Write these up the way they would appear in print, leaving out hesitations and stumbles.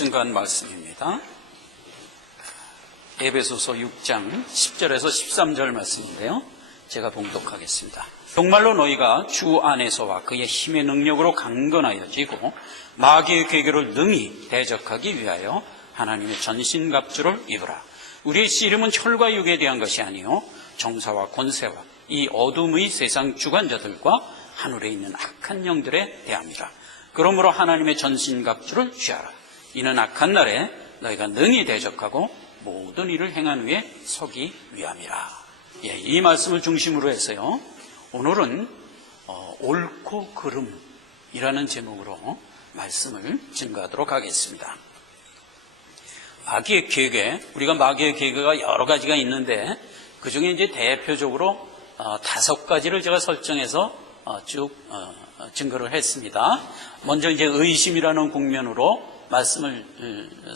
증거한 말씀입니다. 에베소서 6장 10절에서 13절 말씀인데요, 제가 봉독하겠습니다. 정말로 너희가 주 안에서와 그의 힘의 능력으로 강건하여지고 마귀의 계계를 능히 대적하기 위하여 하나님의 전신갑주를 입으라. 우리의 씨름은 혈과 육에 대한 것이 아니요 정사와 권세와 이 어둠의 세상 주관자들과 하늘에 있는 악한 영들에 대함이라. 그러므로 하나님의 전신갑주를 취하라. 이는 악한 날에 너희가 능히 대적하고 모든 일을 행한 후에 서기 위함이라. 이 말씀을 중심으로 해서요, 오늘은 옳고 그름이라는 제목으로 말씀을 증거하도록 하겠습니다. 마귀의 계계, 우리가 마귀의 계계가 여러 가지가 있는데 그 중에 이제 대표적으로 5가지를 제가 설정해서 쭉 증거를 했습니다. 먼저 이제 의심이라는 국면으로 말씀을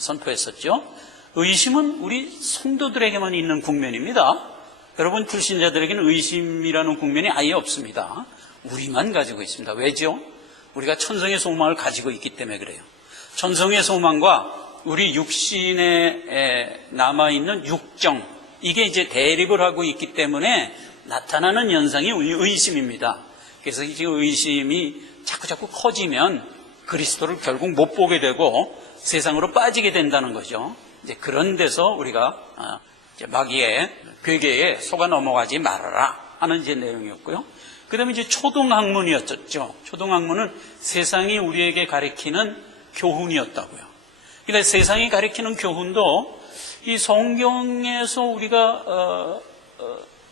선포했었죠. 의심은 우리 성도들에게만 있는 국면입니다. 여러분 불신자들에게는 의심이라는 국면이 아예 없습니다. 우리만 가지고 있습니다. 왜죠? 우리가 천성의 소망을 가지고 있기 때문에 그래요. 천성의 소망과 우리 육신에 남아있는 육정, 이게 이제 대립을 하고 있기 때문에 나타나는 현상이 의심입니다. 그래서 이 의심이 자꾸 커지면 그리스도를 결국 못 보게 되고 세상으로 빠지게 된다는 거죠. 이제 그런 데서 우리가 마귀의 괴계에 속아 넘어가지 말아라 하는 이제 내용이었고요. 그 다음에 이제 초등학문이었죠. 초등학문은 세상이 우리에게 가리키는 교훈이었다고요. 근데 세상이 가리키는 교훈도 이 성경에서 우리가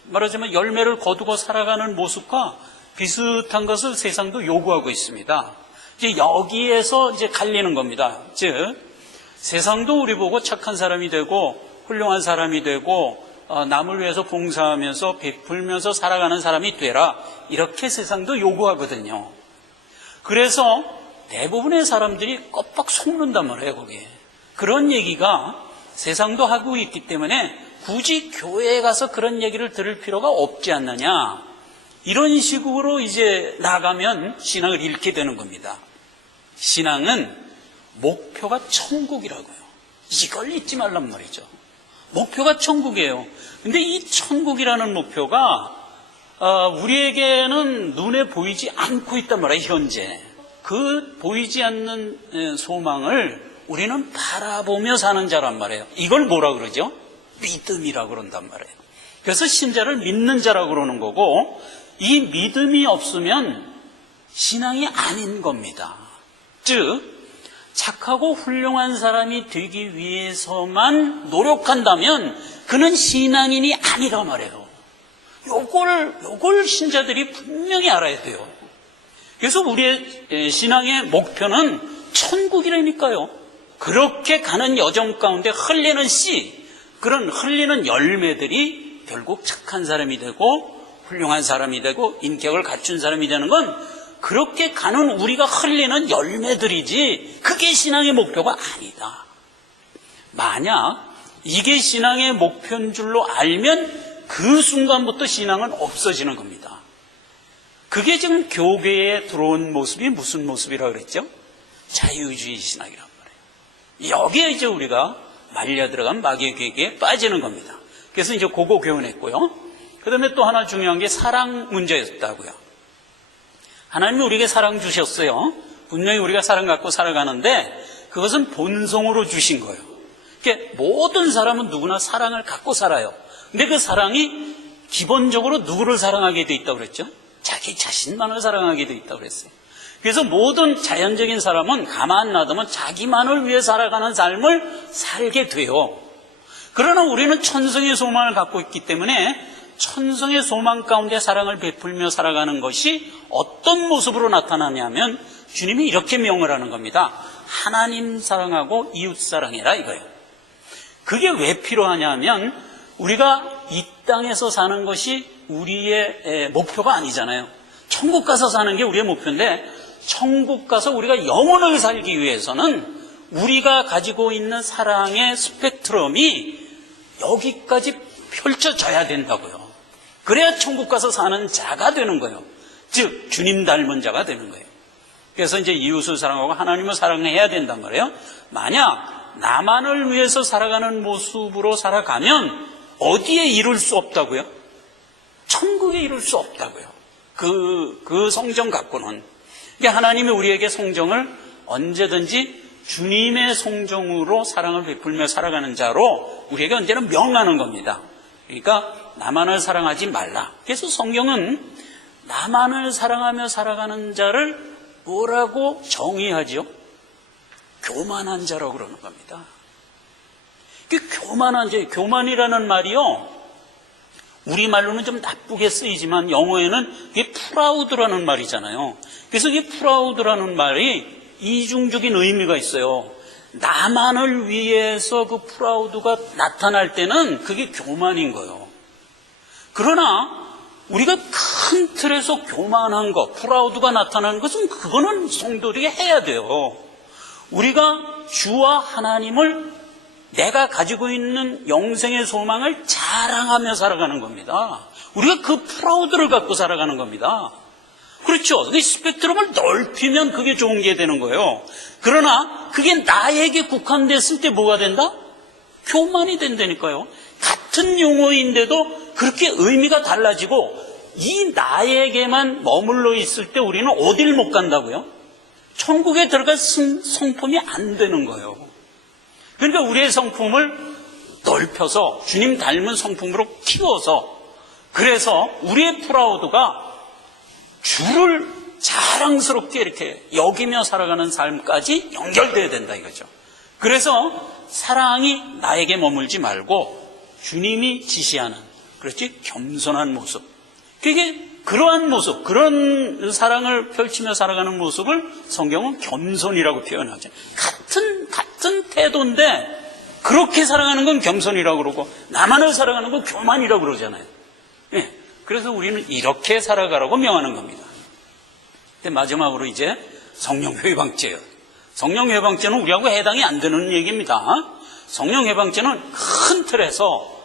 말하자면 열매를 거두고 살아가는 모습과 비슷한 것을 세상도 요구하고 있습니다. 이제 여기에서 이제 갈리는 겁니다. 즉 세상도 우리 보고 착한 사람이 되고 훌륭한 사람이 되고 남을 위해서 봉사하면서 베풀면서 살아가는 사람이 되라, 이렇게 세상도 요구하거든요. 그래서 대부분의 사람들이 껍박 속는단 말이에요. 거기에 그런 얘기가 세상도 하고 있기 때문에 굳이 교회에 가서 그런 얘기를 들을 필요가 없지 않느냐, 이런 식으로 이제 나가면 신앙을 잃게 되는 겁니다. 신앙은 목표가 천국이라고요. 이걸 잊지 말란 말이죠. 목표가 천국이에요. 근데 이 천국이라는 목표가 우리에게는 눈에 보이지 않고 있단 말이에요. 현재 그 보이지 않는 소망을 우리는 바라보며 사는 자란 말이에요. 이걸 뭐라 그러죠? 믿음이라고 그런단 말이에요. 그래서 신자를 믿는 자라고 그러는 거고, 이 믿음이 없으면 신앙이 아닌 겁니다. 즉 착하고 훌륭한 사람이 되기 위해서만 노력한다면 그는 신앙인이 아니란 말이에요. 요걸 신자들이 분명히 알아야 돼요. 그래서 우리의 신앙의 목표는 천국이라니까요. 그렇게 가는 여정 가운데 흘리는 씨, 그런 흘리는 열매들이 결국 착한 사람이 되고 훌륭한 사람이 되고 인격을 갖춘 사람이 되는 건 그렇게 가는 우리가 흘리는 열매들이지, 그게 신앙의 목표가 아니다. 만약 이게 신앙의 목표인 줄로 알면 그 순간부터 신앙은 없어지는 겁니다. 그게 지금 교계에 들어온 모습이 무슨 모습이라고 그랬죠? 자유주의 신앙이란 말이에요. 여기에 이제 우리가 말려 들어간 마귀의 괴계에 빠지는 겁니다. 그래서 이제 그거 교훈했고요. 그 다음에 또 하나 중요한 게 사랑 문제였다고요. 하나님이 우리에게 사랑 주셨어요. 분명히 우리가 사랑 갖고 살아가는데 그것은 본성으로 주신 거예요. 그러니까 모든 사람은 누구나 사랑을 갖고 살아요. 근데 그 사랑이 기본적으로 누구를 사랑하게 돼 있다고 그랬죠? 자기 자신만을 사랑하게 돼 있다고 그랬어요. 그래서 모든 자연적인 사람은 가만 놔두면 자기만을 위해 살아가는 삶을 살게 돼요. 그러나 우리는 천성의 소망을 갖고 있기 때문에 천성의 소망 가운데 사랑을 베풀며 살아가는 것이 어떤 모습으로 나타나냐면 주님이 이렇게 명을 하는 겁니다. 하나님 사랑하고 이웃 사랑해라, 이거예요. 그게 왜 필요하냐면 우리가 이 땅에서 사는 것이 우리의 목표가 아니잖아요. 천국 가서 사는 게 우리의 목표인데, 천국 가서 우리가 영원을 살기 위해서는 우리가 가지고 있는 사랑의 스펙트럼이 여기까지 펼쳐져야 된다고요. 그래야 천국 가서 사는 자가 되는 거예요. 즉 주님 닮은 자가 되는 거예요. 그래서 이제 이웃을 사랑하고 하나님을 사랑해야 된단 말이에요. 만약 나만을 위해서 살아가는 모습으로 살아가면 어디에 이룰 수 없다고요? 천국에 이룰 수 없다고요. 그 성정 갖고는. 그러니까 하나님이 우리에게 성정을 언제든지 주님의 성정으로 사랑을 베풀며 살아가는 자로 우리에게 언제나 명하는 겁니다. 그러니까 나만을 사랑하지 말라. 그래서 성경은 나만을 사랑하며 살아가는 자를 뭐라고 정의하지요? 교만한 자라고 그러는 겁니다. 교만한 자, 교만이라는 말이요, 우리말로는 좀 나쁘게 쓰이지만 영어에는 이게 프라우드라는 말이잖아요. 그래서 이게 프라우드라는 말이 이중적인 의미가 있어요. 나만을 위해서 그 프라우드가 나타날 때는 그게 교만인 거예요. 그러나 우리가 큰 틀에서 교만한 것, 프라우드가 나타나는 것은 그거는 성도들이 해야 돼요. 우리가 주와 하나님을 내가 가지고 있는 영생의 소망을 자랑하며 살아가는 겁니다. 우리가 그 프라우드를 갖고 살아가는 겁니다. 그렇죠. 그 스펙트럼을 넓히면 그게 좋은 게 되는 거예요. 그러나 그게 나에게 국한됐을 때 뭐가 된다? 교만이 된다니까요. 같은 용어인데도 그렇게 의미가 달라지고 이 나에게만 머물러 있을 때 우리는 어딜 못 간다고요? 천국에 들어갈 성품이 안 되는 거예요. 그러니까 우리의 성품을 넓혀서 주님 닮은 성품으로 키워서, 그래서 우리의 프라우드가 주를 자랑스럽게 이렇게 여기며 살아가는 삶까지 연결돼야 된다 이거죠. 그래서 사랑이 나에게 머물지 말고 주님이 지시하는, 그렇지, 겸손한 모습, 그게 그러한 모습, 그런 사랑을 펼치며 살아가는 모습을 성경은 겸손이라고 표현하죠. 같은 태도인데 그렇게 살아가는 건 겸손이라고 그러고 나만을 살아가는 건 교만이라고 그러잖아요. 예, 그래서 우리는 이렇게 살아가라고 명하는 겁니다. 근데 마지막으로 이제 성령 회방죄예요. 성령 회방죄는 우리하고 해당이 안 되는 얘기입니다. 성령 회방죄는 큰 틀에서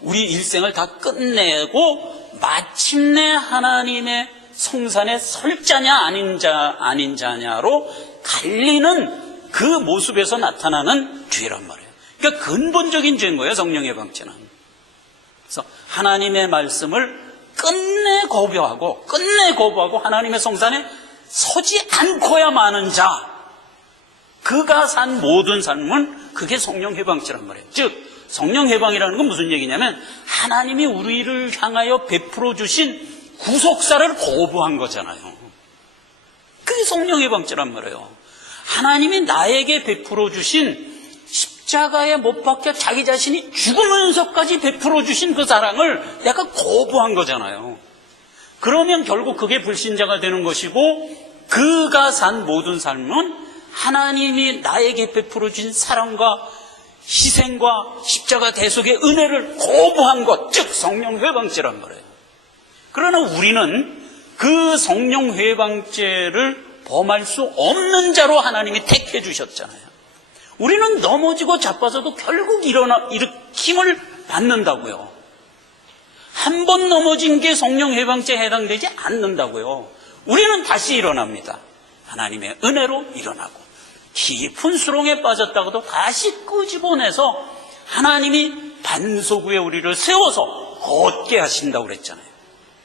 우리 일생을 다 끝내고 마침내 하나님의 성산에 설 자냐 아닌 자냐로 갈리는 그 모습에서 나타나는 죄란 말이에요. 그러니까 근본적인 죄인 거예요, 성령 회방죄는. 그래서 하나님의 말씀을 끝내 거부하고 하나님의 성산에 서지 않고야 마는 자, 그가 산 모든 삶은 그게 성령 회방죄란 말이에요. 즉 성령 회방이라는 건 무슨 얘기냐면 하나님이 우리를 향하여 베풀어 주신 구속사를 거부한 거잖아요. 그게 성령 회방죄란 말이에요. 하나님이 나에게 베풀어 주신 십자가에 못 박혀 자기 자신이 죽으면서까지 베풀어 주신 그 사랑을 내가 거부한 거잖아요. 그러면 결국 그게 불신자가 되는 것이고, 그가 산 모든 삶은 하나님이 나에게 베풀어 주신 사랑과 희생과 십자가 대속의 은혜를 거부한 것, 즉 성령 회방죄란 말이에요. 그러나 우리는 그 성령 회방죄를 범할 수 없는 자로 하나님이 택해 주셨잖아요. 우리는 넘어지고 자빠져도 결국 일으킴을 받는다고요. 한 번 넘어진 게 성령 회방죄에 해당되지 않는다고요. 우리는 다시 일어납니다. 하나님의 은혜로 일어나고, 깊은 수렁에 빠졌다고도 다시 끄집어내서 하나님이 반석 위에 우리를 세워서 걷게 하신다고 그랬잖아요.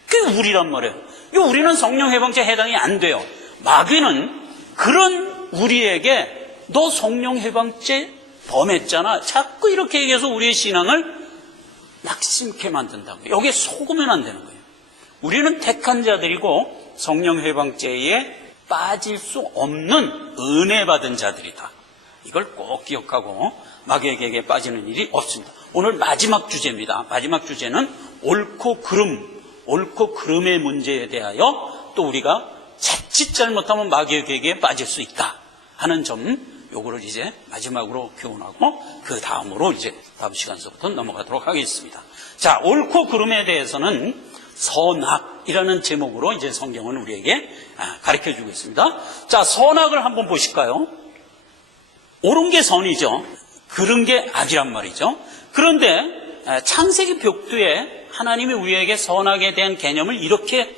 그게 우리란 말이에요. 우리는 성령 회방죄에 해당이 안 돼요. 마귀는 그런 우리에게 너 성령 회방죄 범했잖아, 자꾸 이렇게 얘기해서 우리의 신앙을 낙심케 만든다고요. 여기에 속으면 안 되는 거예요. 우리는 택한 자들이고 성령 회방죄에 빠질 수 없는 은혜 받은 자들이다. 이걸 꼭 기억하고 마귀에게 빠지는 일이 없습니다. 오늘 마지막 주제입니다. 마지막 주제는 옳고 그름의 문제에 대하여 또 우리가 자칫 잘못하면 마귀에게 빠질 수 있다 하는 점, 요거를 이제 마지막으로 교훈하고 그 다음으로 이제 다음 시간서부터 넘어가도록 하겠습니다. 자, 옳고 그름에 대해서는 선악이라는 제목으로 이제 성경은 우리에게 가르쳐 주고 있습니다. 자, 선악을 한번 보실까요? 옳은 게 선이죠. 그른 게 악이란 말이죠. 그런데 창세기 벽두에 하나님이 우리에게 선악에 대한 개념을 이렇게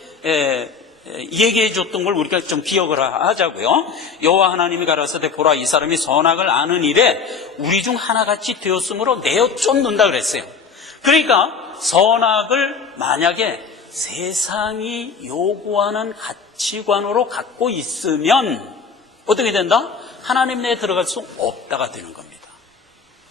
얘기해 줬던 걸 우리가 좀 기억을 하자고요. 여호와 하나님이 가라사대 보라 이 사람이 선악을 아는 일에 우리 중 하나같이 되었으므로 내어 쫓는다 그랬어요. 그러니까 선악을 만약에 세상이 요구하는 가치관으로 갖고 있으면 어떻게 된다? 하나님 내에 들어갈 수 없다가 되는 겁니다.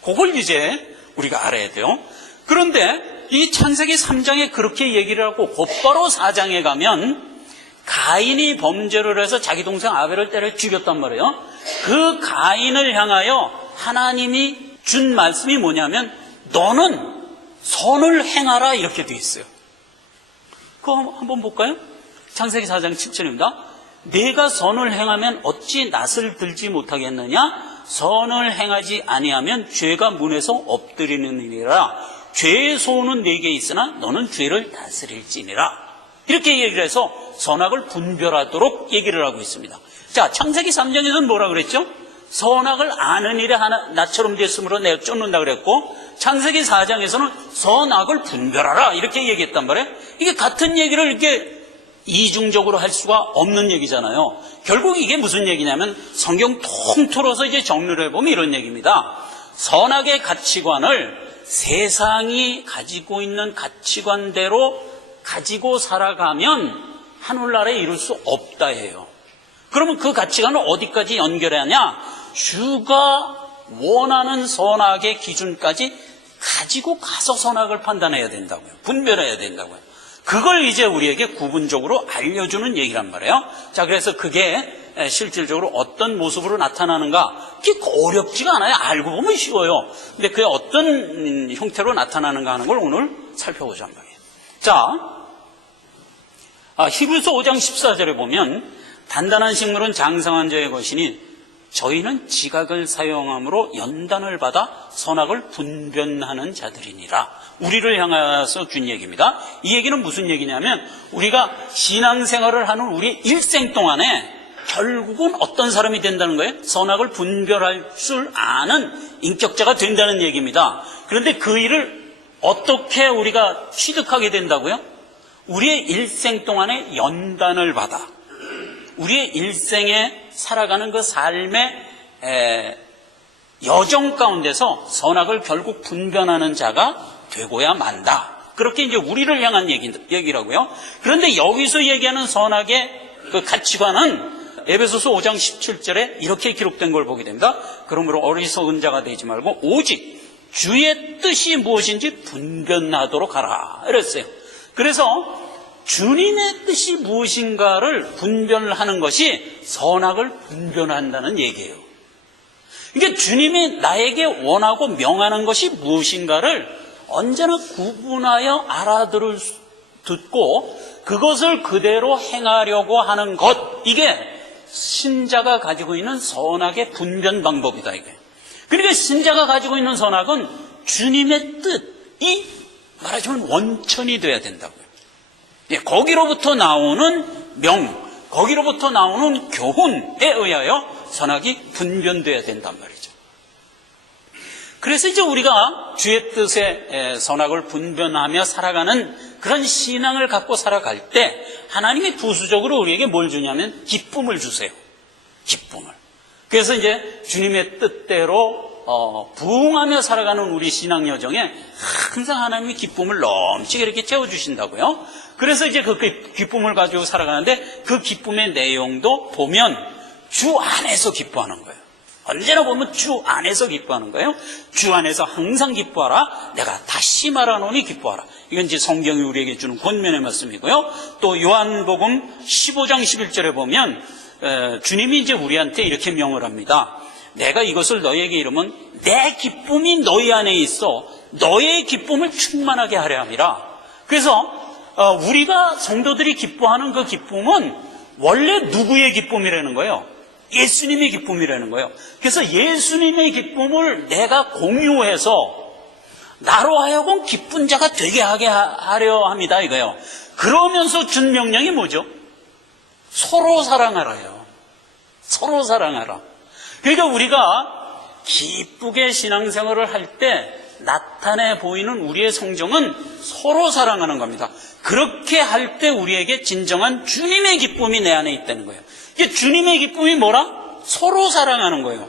그걸 이제 우리가 알아야 돼요. 그런데 이 창세기 3장에 그렇게 얘기를 하고 곧바로 4장에 가면 가인이 범죄를 해서 자기 동생 아벨을 때려 죽였단 말이에요. 그 가인을 향하여 하나님이 준 말씀이 뭐냐면 너는 선을 행하라 이렇게 돼 있어요. 그거 한번 볼까요? 창세기 4장 7절입니다. 내가 선을 행하면 어찌 낯을 들지 못하겠느냐? 선을 행하지 아니하면 죄가 문에서 엎드리느니라. 죄의 소원은 내게 있으나 너는 죄를 다스릴지니라. 이렇게 얘기를 해서 선악을 분별하도록 얘기를 하고 있습니다. 자, 창세기 3장에서는 뭐라 그랬죠? 선악을 아는 일에 나처럼 됐으므로 내가 쫓는다 그랬고, 창세기 4장에서는 선악을 분별하라 이렇게 얘기했단 말이에요. 이게 같은 얘기를 이렇게 이중적으로 할 수가 없는 얘기잖아요. 결국 이게 무슨 얘기냐면 성경 통틀어서 이제 정리를 해보면 이런 얘기입니다. 선악의 가치관을 세상이 가지고 있는 가치관대로 가지고 살아가면 하늘나라에 이룰 수 없다 해요. 그러면 그 가치관을 어디까지 연결하냐? 주가 원하는 선악의 기준까지 가지고 가서 선악을 판단해야 된다고요. 분별해야 된다고요. 그걸 이제 우리에게 구분적으로 알려주는 얘기란 말이에요. 자, 그래서 그게 실질적으로 어떤 모습으로 나타나는가? 그게 어렵지가 않아요. 알고 보면 쉬워요. 근데 그게 어떤 형태로 나타나는가 하는 걸 오늘 살펴보자는 거예요. 자, 히브리서 5장 14절에 보면 단단한 식물은 장성한 자의 것이니 저희는 지각을 사용함으로 연단을 받아 선악을 분별하는 자들이니라. 우리를 향해서 준 얘기입니다. 이 얘기는 무슨 얘기냐면 우리가 신앙생활을 하는 우리 일생 동안에 결국은 어떤 사람이 된다는 거예요? 선악을 분별할 줄 아는 인격자가 된다는 얘기입니다. 그런데 그 일을 어떻게 우리가 취득하게 된다고요? 우리의 일생 동안에 연단을 받아 우리의 일생에 살아가는 그 삶의 여정 가운데서 선악을 결국 분별하는 자가 되고야 만다. 그렇게 이제 우리를 향한 얘기라고요. 그런데 여기서 얘기하는 선악의 그 가치관은 에베소서 5장 17절에 이렇게 기록된 걸 보게 됩니다. 그러므로 어리석은 자가 되지 말고 오직 주의 뜻이 무엇인지 분별하도록 하라. 이랬어요. 그래서 주님의 뜻이 무엇인가를 분별하는 것이 선악을 분별한다는 얘기예요. 그러니까 주님이 나에게 원하고 명하는 것이 무엇인가를 언제나 구분하여 듣고 그것을 그대로 행하려고 하는 것, 이게 신자가 가지고 있는 선악의 분별 방법이다 이게. 그러니까 신자가 가지고 있는 선악은 주님의 뜻이 말하자면 원천이 돼야 된다고요. 예, 거기로부터 나오는 거기로부터 나오는 교훈에 의하여 선악이 분별돼야 된단 말이죠. 그래서 이제 우리가 주의 뜻에 선악을 분별하며 살아가는 그런 신앙을 갖고 살아갈 때 하나님이 부수적으로 우리에게 뭘 주냐면 기쁨을 주세요. 기쁨을. 그래서 이제 주님의 뜻대로 부응하며 살아가는 우리 신앙 여정에 항상 하나님이 기쁨을 넘치게 이렇게 채워주신다고요. 그래서 이제 그 기쁨을 가지고 살아가는데 그 기쁨의 내용도 보면 주 안에서 기뻐하는 거예요. 언제나 보면 주 안에서 기뻐하는 거예요. 주 안에서 항상 기뻐하라. 내가 다시 말하노니 기뻐하라. 이건 이제 성경이 우리에게 주는 권면의 말씀이고요. 또 요한복음 15장 11절에 보면 주님이 이제 우리한테 이렇게 명을 합니다. 내가 이것을 너희에게 이르면 내 기쁨이 너희 안에 있어 너의 기쁨을 충만하게 하려 함이라. 그래서 우리가 성도들이 기뻐하는 그 기쁨은 원래 누구의 기쁨이라는 거예요? 예수님의 기쁨이라는 거예요. 그래서 예수님의 기쁨을 내가 공유해서 나로 하여금 기쁜 자가 되게 하게 하려 합니다 이거예요. 그러면서 준 명령이 뭐죠? 서로 사랑하라요. 서로 사랑하라. 그러니까 우리가 기쁘게 신앙생활을 할 때 나타내 보이는 우리의 성정은 서로 사랑하는 겁니다. 그렇게 할 때 우리에게 진정한 주님의 기쁨이 내 안에 있다는 거예요. 이게 주님의 기쁨이 뭐라? 서로 사랑하는 거예요.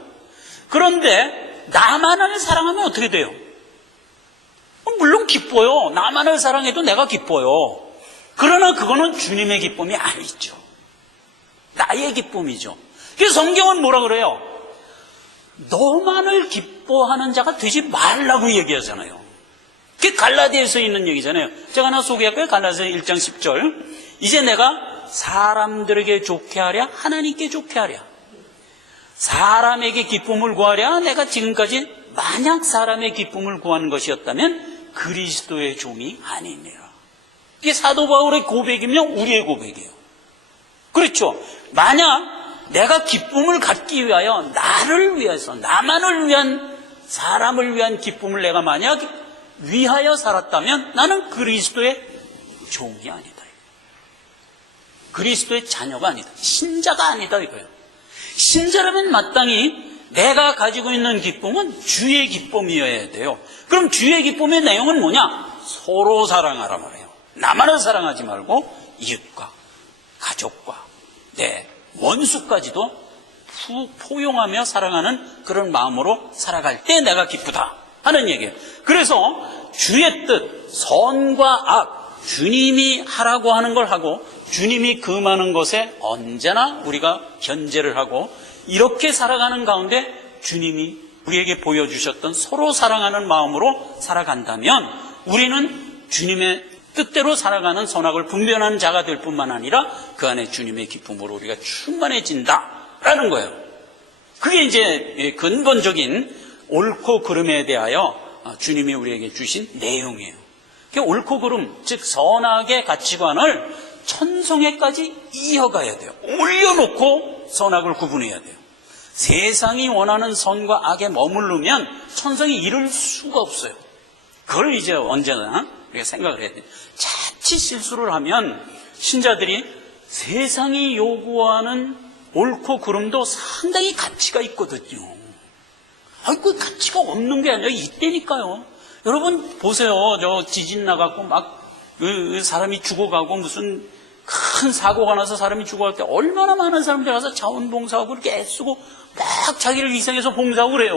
그런데 나만을 사랑하면 어떻게 돼요? 물론 기뻐요. 나만을 사랑해도 내가 기뻐요. 그러나 그거는 주님의 기쁨이 아니죠. 나의 기쁨이죠. 그래서 성경은 뭐라 그래요? 너만을 기뻐하는 자가 되지 말라고 얘기하잖아요. 그게 갈라디아서에 있는 얘기잖아요. 제가 하나 소개할까요? 갈라디아서 1장 10절. 이제 내가 사람들에게 좋게 하랴 하나님께 좋게 하랴. 사람에게 기쁨을 구하랴. 내가 지금까지 만약 사람의 기쁨을 구하는 것이었다면 그리스도의 종이 아니니라. 이게 사도 바울의 고백이면 우리의 고백이에요. 그렇죠. 만약 내가 기쁨을 갖기 위하여 나를 위해서 나만을 위한 사람을 위한 기쁨을 내가 만약 위하여 살았다면 나는 그리스도의 종이 아니다. 그리스도의 자녀가 아니다. 신자가 아니다 이거예요. 신자라면 마땅히 내가 가지고 있는 기쁨은 주의 기쁨이어야 돼요. 그럼 주의 기쁨의 내용은 뭐냐? 서로 사랑하라 말이에요. 나만을 사랑하지 말고 이웃과 가족과 내 원수까지도 포용하며 사랑하는 그런 마음으로 살아갈 때 내가 기쁘다 하는 얘기예요. 그래서 주의 뜻, 선과 악, 주님이 하라고 하는 걸 하고 주님이 금하는 것에 언제나 우리가 견제를 하고 이렇게 살아가는 가운데 주님이 우리에게 보여주셨던 서로 사랑하는 마음으로 살아간다면 우리는 주님의 뜻대로 살아가는 선악을 분별하는 자가 될 뿐만 아니라 그 안에 주님의 기쁨으로 우리가 충만해진다라는 거예요. 그게 이제 근본적인 옳고 그름에 대하여 주님이 우리에게 주신 내용이에요. 옳고 그름, 즉 선악의 가치관을 천성에까지 이어가야 돼요. 올려놓고 선악을 구분해야 돼요. 세상이 원하는 선과 악에 머무르면 천성이 이룰 수가 없어요. 그걸 이제 언제나 우리가 생각을 해야 돼요. 자칫 실수를 하면 신자들이 세상이 요구하는 옳고 그름도 상당히 가치가 있거든요. 그 가치가 없는 게 아니라 있다니까요. 여러분 보세요. 저 지진 나갖고 막 사람이 죽어가고 무슨 큰 사고가 나서 사람이 죽어갈 때 얼마나 많은 사람들이 가서 자원봉사하고 이렇게 애쓰고 막 자기를 희생해서 봉사하고 그래요.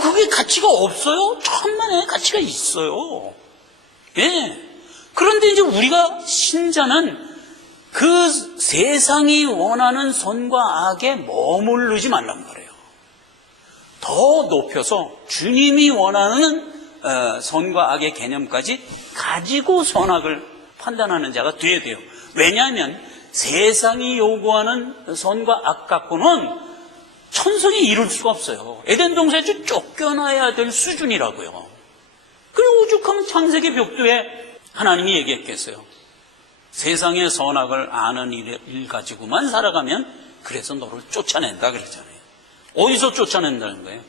그게 가치가 없어요? 천만에 가치가 있어요. 예. 그런데 이제 우리가 신자는 그 세상이 원하는 선과 악에 머무르지 말란 말이에요. 더 높여서 주님이 원하는 선과 악의 개념까지 가지고 선악을 판단하는 자가 되어야 돼요. 왜냐하면 세상이 요구하는 선과 악 갖고는 천성이 이룰 수가 없어요. 에덴 동산에서 쫓겨나야 될 수준이라고요. 그리고 오죽하면 창세기 벽두에 하나님이 얘기했겠어요. 세상의 선악을 아는 일 가지고만 살아가면 그래서 너를 쫓아낸다 그랬잖아요. 어디서 쫓아낸다는 거예요?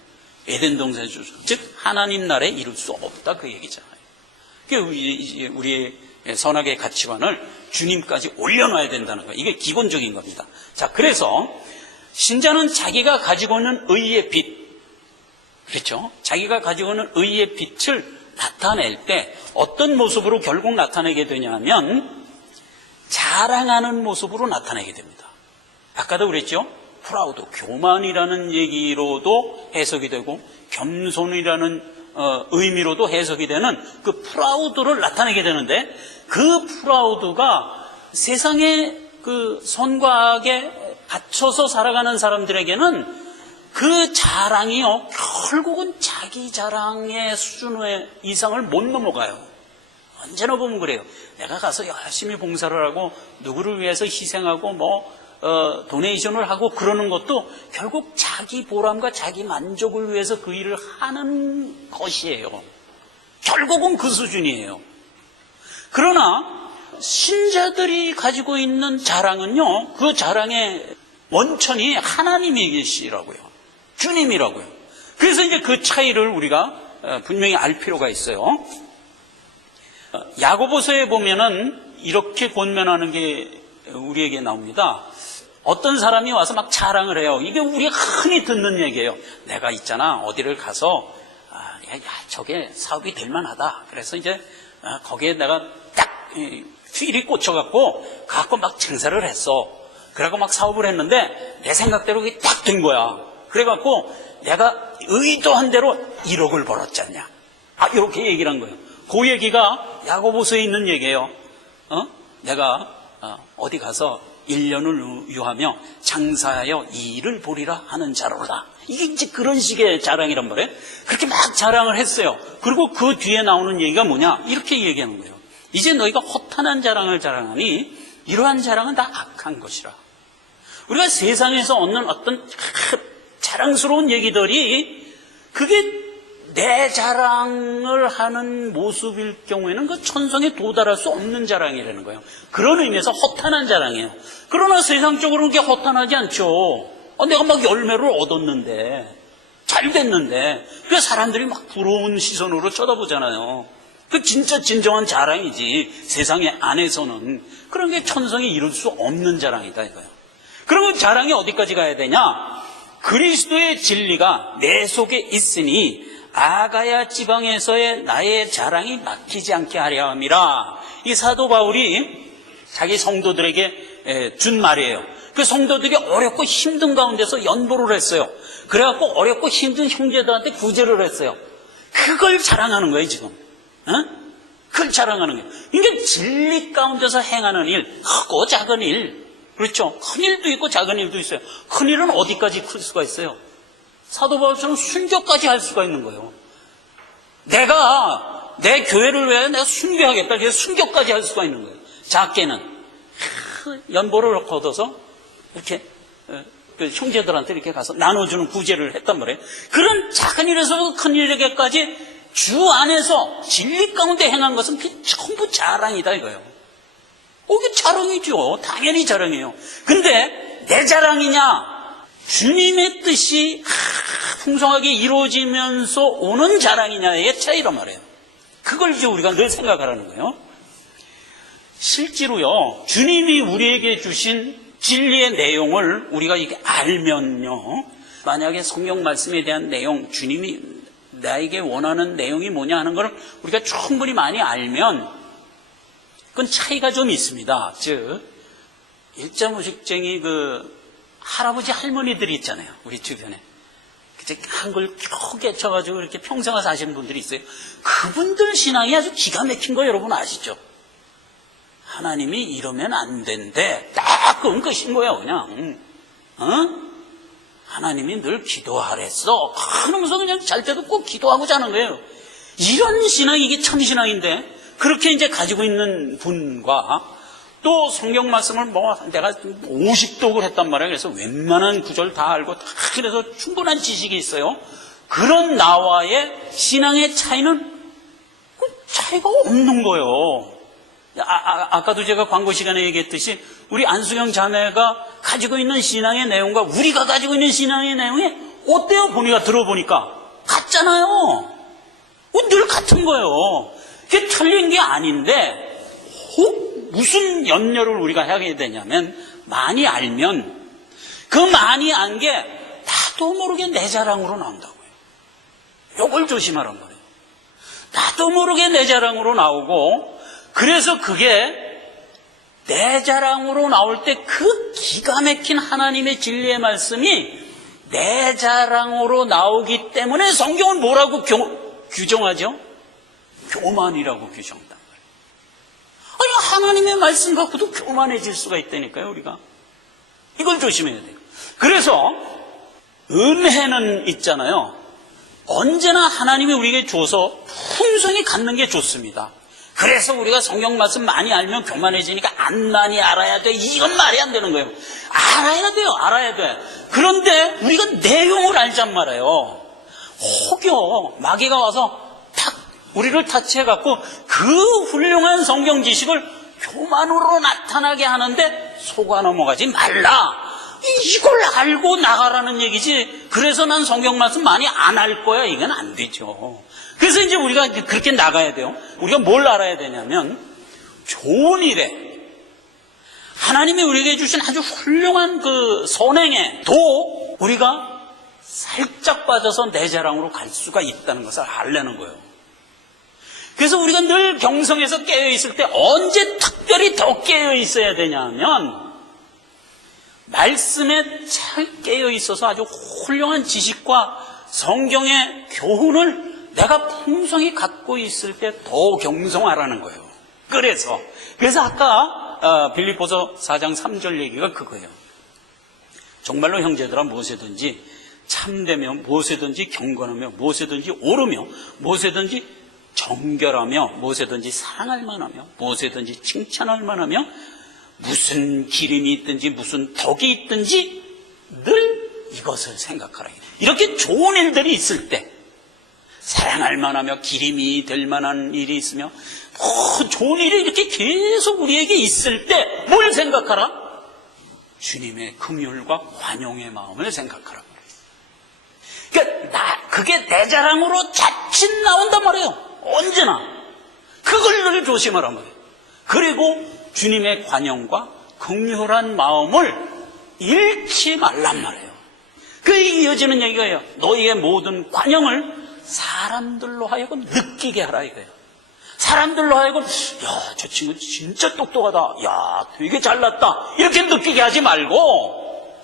에덴 동산에서 즉 하나님 나라에 이룰 수 없다 그 얘기잖아요. 우리의 선악의 가치관을 주님까지 올려놔야 된다는 거예요. 이게 기본적인 겁니다. 자, 그래서 신자는 자기가 가지고 있는 의의 빛, 그렇죠? 자기가 가지고 있는 의의 빛을 나타낼 때 어떤 모습으로 결국 나타내게 되냐면 자랑하는 모습으로 나타내게 됩니다. 아까도 그랬죠? 프라우드, 교만이라는 얘기로도 해석이 되고 겸손이라는 의미로도 해석이 되는 그 프라우드를 나타내게 되는데 그 프라우드가 세상의 그 선과 악에 갇혀서 살아가는 사람들에게는 그 자랑이요 결국은 자기 자랑의 수준의 이상을 못 넘어가요. 언제나 보면 그래요. 내가 가서 열심히 봉사를 하고 누구를 위해서 희생하고 도네이션을 하고 그러는 것도 결국 자기 보람과 자기 만족을 위해서 그 일을 하는 것이에요. 결국은 그 수준이에요. 그러나 신자들이 가지고 있는 자랑은요, 그 자랑의 원천이 하나님이 계시라고요. 주님이라고요. 그래서 이제 그 차이를 우리가 분명히 알 필요가 있어요. 야고보서에 보면은 이렇게 권면하는 게 우리에게 나옵니다. 어떤 사람이 와서 막 자랑을 해요. 이게 우리가 흔히 듣는 얘기예요. 내가 있잖아 어디를 가서 저게 사업이 될 만하다. 그래서 이제 거기에 내가 딱 필이 꽂혀갖고 갖고 막 장사를 했어. 그래갖고 막 사업을 했는데 내 생각대로 그게 딱 된 거야. 그래갖고 내가 의도한 대로 1억을 벌었잖냐. 이렇게 얘기를 한 거예요. 그 얘기가 야고보서에 있는 얘기예요. 내가 어디 가서 1년을 유하며 장사하여 이익을 보리라 하는 자로다. 이게 이제 그런 식의 자랑이란 말이에요. 그렇게 막 자랑을 했어요. 그리고 그 뒤에 나오는 얘기가 뭐냐? 이렇게 얘기하는 거예요. 이제 너희가 허탄한 자랑을 자랑하니 이러한 자랑은 다 악한 것이라. 우리가 세상에서 얻는 어떤 자랑스러운 얘기들이 그게 내 자랑을 하는 모습일 경우에는 그 천성에 도달할 수 없는 자랑이라는 거예요. 그런 의미에서 허탄한 자랑이에요. 그러나 세상적으로는 그게 허탄하지 않죠. 내가 막 열매를 얻었는데, 잘 됐는데, 그 사람들이 막 부러운 시선으로 쳐다보잖아요. 그 진짜 진정한 자랑이지. 세상의 안에서는 그런 게 천성에 이룰 수 없는 자랑이다 이거예요. 그러면 자랑이 어디까지 가야 되냐? 그리스도의 진리가 내 속에 있으니 아가야 지방에서의 나의 자랑이 막히지 않게 하려 함이라. 이 사도 바울이 자기 성도들에게 준 말이에요. 그 성도들이 어렵고 힘든 가운데서 연보를 했어요. 그래갖고 어렵고 힘든 형제들한테 구제를 했어요. 그걸 자랑하는 거예요 지금. 그걸 자랑하는 거예요. 그러니까 진리 가운데서 행하는 일, 크고 작은 일, 그렇죠. 큰 일도 있고 작은 일도 있어요. 큰 일은 어디까지 클 수가 있어요? 사도 바울처럼 순교까지 할 수가 있는 거예요. 내가 내 교회를 위해 내가 순교하겠다. 그래서 순교까지 할 수가 있는 거예요. 작게는 연보를 거둬서 이렇게 그 형제들한테 이렇게 가서 나눠주는 구제를 했단 말이에요. 그런 작은 일에서 큰 일에게까지 주 안에서 진리 가운데 행한 것은 전부 자랑이다 이거예요. 이게 자랑이죠. 당연히 자랑이에요. 근데 내 자랑이냐? 주님의 뜻이 풍성하게 이루어지면서 오는 자랑이냐의 차이란 말이에요. 그걸 이제 우리가 늘 생각하라는 거예요. 실제로요, 주님이 우리에게 주신 진리의 내용을 우리가 이렇게 알면요, 만약에 성경 말씀에 대한 내용, 주님이 나에게 원하는 내용이 뭐냐 하는 걸 우리가 충분히 많이 알면 그건 차이가 좀 있습니다. 즉, 일자무식쟁이 할아버지 할머니들이 있잖아요. 우리 주변에. 한글 크게 쳐가지고 이렇게 평생을 사시는 분들이 있어요. 그분들 신앙이 아주 기가 막힌 거 여러분 아시죠? 하나님이 이러면 안 된대. 딱 그건 끝인 거예요, 그냥. 하나님이 늘 기도하랬어. 그러면서 그냥 잘 때도 꼭 기도하고 자는 거예요. 이런 신앙이 이게 참신앙인데, 그렇게 이제 가지고 있는 분과 또 성경 말씀을 내가 50독을 했단 말이에요. 그래서 웬만한 구절 다 알고 다 그래서 충분한 지식이 있어요. 그런 나와의 신앙의 차이는 차이가 없는 거예요. 아까도 제가 광고 시간에 얘기했듯이 우리 안수경 자매가 가지고 있는 신앙의 내용과 우리가 가지고 있는 신앙의 내용이 어때요? 들어보니까 같잖아요. 늘 같은 거예요. 그게 틀린 게 아닌데 혹 무슨 연결을 우리가 하게 되냐면 많이 알면 그 많이 안 게 나도 모르게 내 자랑으로 나온다고요. 이걸 조심하란 말이에요. 나도 모르게 내 자랑으로 나오고 그래서 그게 내 자랑으로 나올 때 그 기가 막힌 하나님의 진리의 말씀이 내 자랑으로 나오기 때문에 성경은 뭐라고 규정하죠? 교만이라고 규정한단 말이에요. 아니 하나님의 말씀 갖고도 교만해질 수가 있다니까요. 우리가 이걸 조심해야 돼요. 그래서 은혜는 있잖아요. 언제나 하나님이 우리에게 줘서 풍성히 갖는 게 좋습니다. 그래서 우리가 성경 말씀 많이 알면 교만해지니까 안 많이 알아야 돼. 이건 말이 안 되는 거예요. 알아야 돼요. 알아야 돼. 그런데 우리가 내용을 알잔 말이에요. 혹여 마귀가 와서 탁 우리를 타치해갖고 그 훌륭한 성경 지식을 교만으로 나타나게 하는데 속아 넘어가지 말라. 이걸 알고 나가라는 얘기지. 그래서 난 성경 말씀 많이 안 할 거야. 이건 안 되죠. 그래서 이제 우리가 그렇게 나가야 돼요. 우리가 뭘 알아야 되냐면 좋은 일에 하나님이 우리에게 주신 아주 훌륭한 그 선행에도 우리가 살짝 빠져서 내 자랑으로 갈 수가 있다는 것을 알려는 거예요. 그래서 우리가 늘 경성에서 깨어있을 때 언제 특별히 더 깨어있어야 되냐 하면 말씀에 잘 깨어있어서 아주 훌륭한 지식과 성경의 교훈을 내가 풍성히 갖고 있을 때 더 경성하라는 거예요. 그래서 아까 빌립보서 4장 3절 얘기가 그거예요. 정말로 형제들아 무엇이든지 참되며 무엇이든지 경건하며 무엇이든지 옳으며 무엇이든지 정결하며 무엇이든지 사랑할 만하며 무엇이든지 칭찬할 만하며 무슨 기림이 있든지 무슨 덕이 있든지 늘 이것을 생각하라. 이렇게 좋은 일들이 있을 때 사랑할 만하며 기림이 될 만한 일이 있으며 좋은 일이 이렇게 계속 우리에게 있을 때 뭘 생각하라? 주님의 긍휼과 관용의 마음을 생각하라. 그러니까 그게 내 자랑으로 자칫 나온단 말이에요. 언제나 그걸 늘 조심하란 말이에요. 그리고 주님의 관용과 긍휼한 마음을 잃지 말란 말이에요. 그 이어지는 얘기가요. 너희의 모든 관용을 사람들로 하여금 느끼게 하라 이거예요. 사람들로 하여금 야, 저 친구 진짜 똑똑하다. 야, 되게 잘났다. 이렇게 느끼게 하지 말고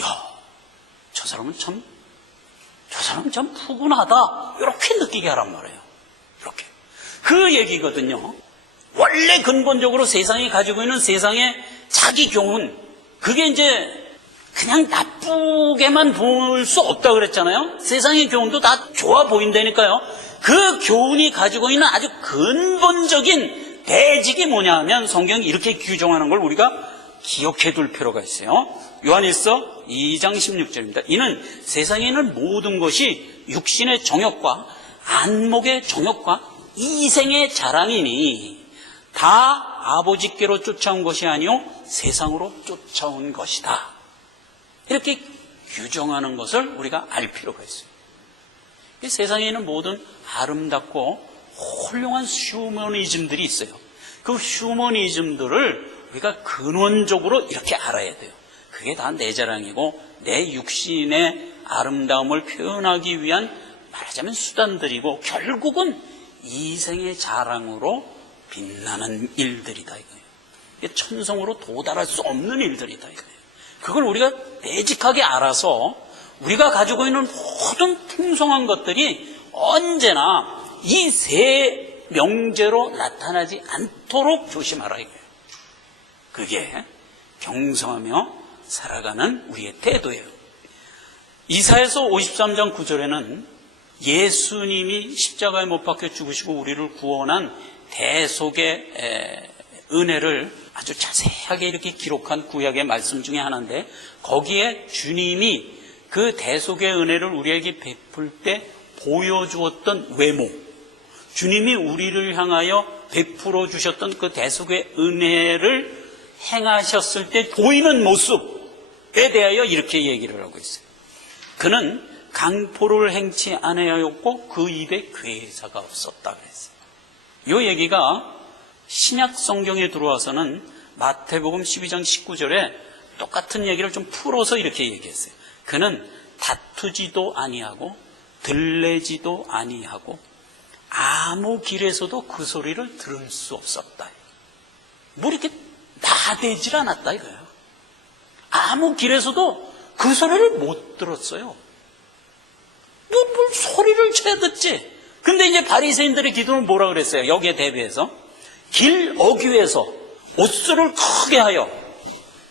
야, 저 사람은 참 푸근하다. 이렇게 느끼게 하란 말이에요. 이렇게. 그 얘기거든요. 원래 근본적으로 세상이 가지고 있는 세상의 자기 교훈, 그게 이제 그냥 나쁘게만 볼 수 없다 그랬잖아요. 세상의 교훈도 다 좋아 보인다니까요. 그 교훈이 가지고 있는 아주 근본적인 대직이 뭐냐 하면 성경이 이렇게 규정하는 걸 우리가 기억해 둘 필요가 있어요. 요한일서 2장 16절입니다. 이는 세상에 있는 모든 것이 육신의 정욕과 안목의 정욕과 이생의 자랑이니 다 아버지께로 쫓아온 것이 아니요 세상으로 쫓아온 것이다. 이렇게 규정하는 것을 우리가 알 필요가 있어요. 세상에 있는 모든 아름답고 훌륭한 휴머니즘들이 있어요. 그 휴머니즘들을 우리가 근원적으로 이렇게 알아야 돼요. 그게 다 내 자랑이고 내 육신의 아름다움을 표현하기 위한 말하자면 수단들이고 결국은 이생의 자랑으로 빛나는 일들이다 이거예요. 이게 천성으로 도달할 수 없는 일들이다 이거예요. 그걸 우리가 내직하게 알아서 우리가 가지고 있는 모든 풍성한 것들이 언제나 이 세 명제로 나타나지 않도록 조심하라 이거예요. 그게 경성하며 살아가는 우리의 태도예요. 이사야서 53장 9절에는 예수님이 십자가에 못 박혀 죽으시고 우리를 구원한 대속의 은혜를 아주 자세하게 이렇게 기록한 구약의 말씀 중에 하나인데 거기에 주님이 그 대속의 은혜를 우리에게 베풀 때 보여주었던 외모, 주님이 우리를 향하여 베풀어 주셨던 그 대속의 은혜를 행하셨을 때 보이는 모습에 대하여 이렇게 얘기를 하고 있어요. 그는 강포를 행치 아니하였고 그 입에 괴사가 없었다 그랬어요. 이 얘기가 신약 성경에 들어와서는 마태복음 12장 19절에 똑같은 얘기를 좀 풀어서 이렇게 얘기했어요. 그는 다투지도 아니하고 들레지도 아니하고 아무 길에서도 그 소리를 들을 수 없었다. 뭐 이렇게 나대질 않았다 이거예요. 아무 길에서도 그 소리를 못 들었어요. 뭘 소리를 채 듣지. 근데 이제 바리새인들의 기도는 뭐라 그랬어요? 여기에 대비해서 길 어귀에서 옷수를 크게 하여,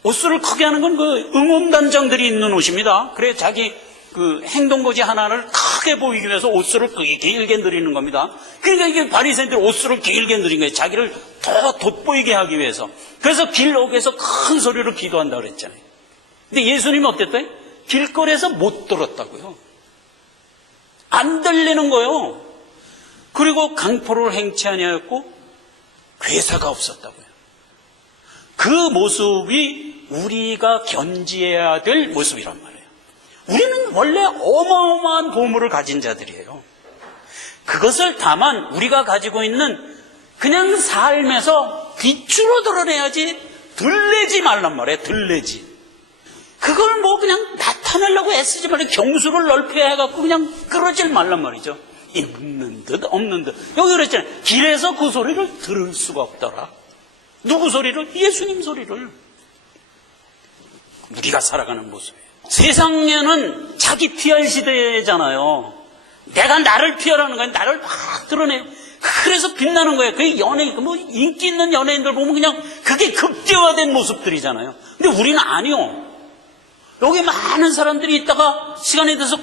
옷수를 크게 하는 건 그 응원단장들이 입는 옷입니다. 그래 자기 그 행동거지 하나를 크게 보이기 위해서 옷수를 길게 늘리는 겁니다. 그러니까 이게 바리새인들 옷수를 길게 늘린 거예요. 자기를 더 돋보이게 하기 위해서. 그래서 길 어귀에서 큰 소리로 기도한다 그랬잖아요. 근데 예수님은 어땠대요? 길거리에서 못 들었다고요. 안 들리는 거예요. 그리고 강포를 행치 아니하였고 괴사가 없었다고요. 그 모습이 우리가 견지해야 될 모습이란 말이에요. 우리는 원래 어마어마한 보물을 가진 자들이에요. 그것을 다만 우리가 가지고 있는 그냥 삶에서 빛으로 드러내야지 들레지 말란 말이에요. 들레지. 그걸 뭐 그냥 나타내려고 애쓰지 말고 경수를 넓혀야 해갖고 그냥 그러질 말란 말이죠. 있는 듯 없는 듯. 여기 그랬잖아요. 길에서 그 소리를 들을 수가 없더라. 누구 소리를? 예수님 소리를. 우리가 살아가는 모습이에요. 세상에는 자기 PR 시대잖아요. 내가 나를 PR하는 거예요. 나를 막 드러내요. 그래서 빛나는 거예요. 그 연예인, 뭐 인기 있는 연예인들 보면 그냥 그게 극대화된 모습들이잖아요. 근데 우리는 아니요. 여기 많은 사람들이 있다가 시간이 돼서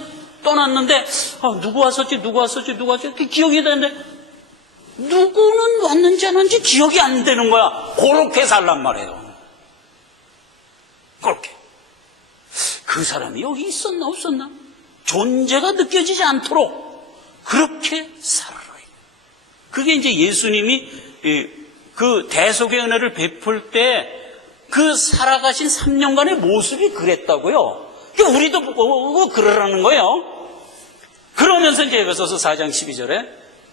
떠났는데 누구 왔었지 기억이 되는데 누구는 왔는지 안 왔는지 기억이 안 되는 거야. 그렇게 살란 말이에요. 그렇게. 그 사람이 여기 있었나 없었나? 존재가 느껴지지 않도록 그렇게 살아라. 그게 이제 예수님이 그 대속의 은혜를 베풀 때 그 살아가신 3년간의 모습이 그랬다고요. 그러니까 우리도 보고 그러라는 거예요. 그러면서 이제 에베소서 4장 12절에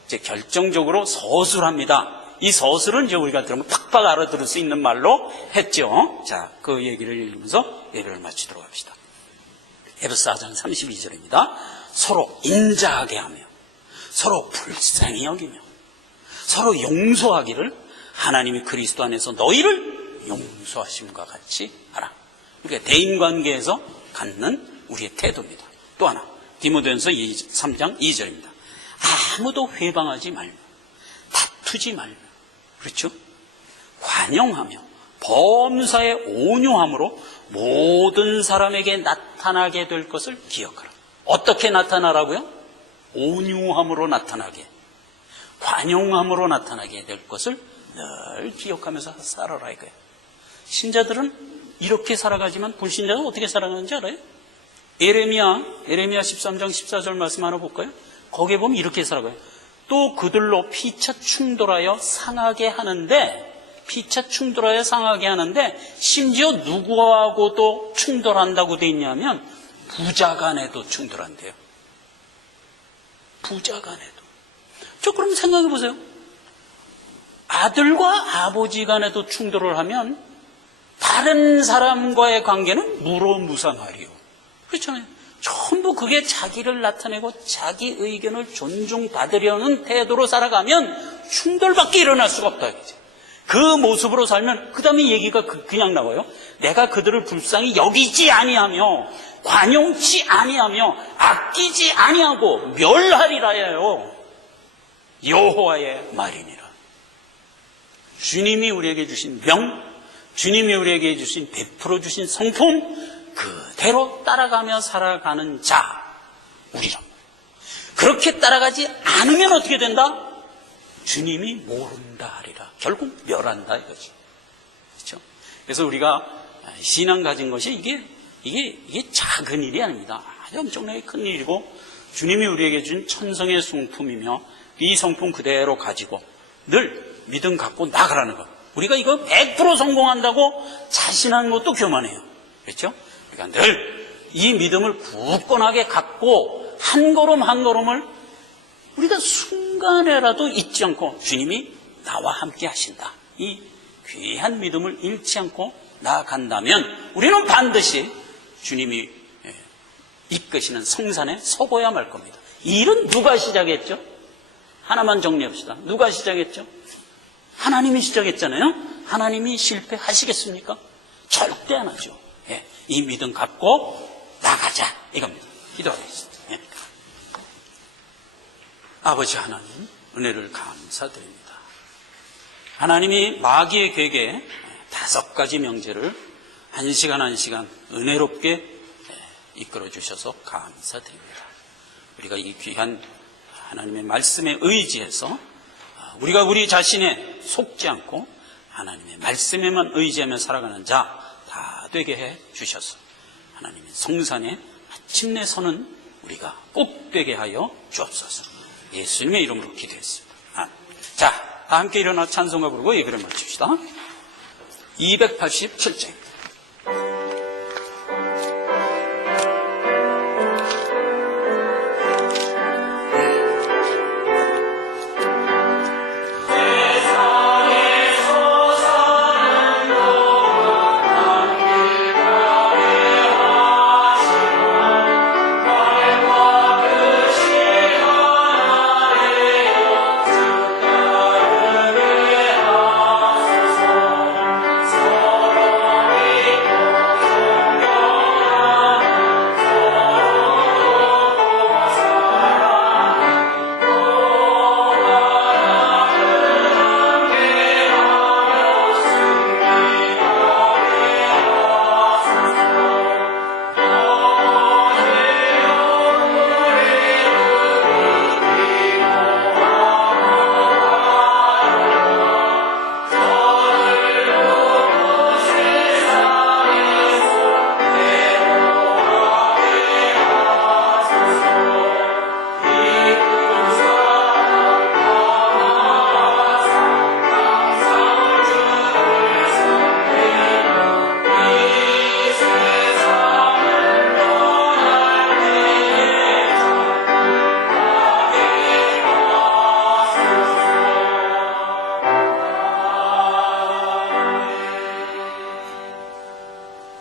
이제 결정적으로 서술합니다. 이 서술은 이제 우리가 들으면 팍팍 알아들을 수 있는 말로 했죠. 자, 그 얘기를 읽으면서 예배를 마치도록 합시다. 에베소 4장 32절입니다. 서로 인자하게 하며 서로 불쌍히 여기며 서로 용서하기를 하나님이 그리스도 안에서 너희를 용서하심과 같이 하라. 그러니까 대인관계에서 갖는 우리의 태도입니다. 또 하나 디모데전서 3장 2절입니다. 아무도 회방하지 말며 다투지 말며 그렇죠? 관용하며 범사에 온유함으로 모든 사람에게 나타나게 될 것을 기억하라. 어떻게 나타나라고요? 온유함으로 나타나게, 관용함으로 나타나게 될 것을 늘 기억하면서 살아라 이거예요. 신자들은 이렇게 살아가지만 불신자는 어떻게 살아가는지 알아요? 에레미야 13장 14절 말씀 하나 볼까요? 거기에 보면 이렇게 살아가요. 또 그들로 피차 충돌하여 상하게 하는데, 피차 충돌하여 상하게 하는데 심지어 누구하고도 충돌한다고 돼 있냐면 부자 간에도 충돌한대요. 부자 간에도. 저 그럼 생각해 보세요. 아들과 아버지 간에도 충돌을 하면 다른 사람과의 관계는 무로무상하리요. 그렇잖아요. 전부 그게 자기를 나타내고 자기 의견을 존중받으려는 태도로 살아가면 충돌밖에 일어날 수가 없다. 그 모습으로 살면 그 다음에 얘기가 그냥 나와요. 내가 그들을 불쌍히 여기지 아니하며 관용치 아니하며 아끼지 아니하고 멸하리라예요. 여호와의 말이니라. 주님이 우리에게 주신 명, 주님이 우리에게 주신 베풀어 주신 성품 그대로 따라가며 살아가는 자 우리라. 그렇게 따라가지 않으면 어떻게 된다? 주님이 모른다 하리라. 결국 멸한다 이거지. 그렇죠? 그래서 우리가 신앙 가진 것이 이게 작은 일이 아닙니다. 아주 엄청나게 큰 일이고 주님이 우리에게 준 천성의 성품이며 이 성품 그대로 가지고 늘 믿음 갖고 나가라는 것. 우리가 이거 100% 성공한다고 자신한 것도 교만해요. 그렇죠? 그러니까 늘 이 믿음을 굳건하게 갖고 한 걸음 한 걸음을 우리가 순간에라도 잊지 않고 주님이 나와 함께 하신다. 이 귀한 믿음을 잃지 않고 나아간다면 우리는 반드시 주님이 이끄시는 성산에 서고야 말 겁니다. 이 일은 누가 시작했죠? 하나만 정리합시다. 누가 시작했죠? 하나님이 시작했잖아요. 하나님이 실패하시겠습니까? 절대 안 하죠. 예, 이 믿음 갖고 나가자 이겁니다. 기도하겠습니다. 예. 아버지 하나님 은혜를 감사드립니다. 하나님이 마귀의 괴계 5가지 명제를 한 시간 한 시간 은혜롭게 이끌어 주셔서 감사드립니다. 우리가 이 귀한 하나님의 말씀에 의지해서 우리가 우리 자신에 속지 않고 하나님의 말씀에만 의지하며 살아가는 자 다 되게 해 주셔서 하나님의 성산에 마침내 서는 우리가 꼭 되게 하여 주옵소서. 예수님의 이름으로 기도했습니다. 자, 다 함께 일어나 찬송가 부르고 예배를 마칩시다. 287장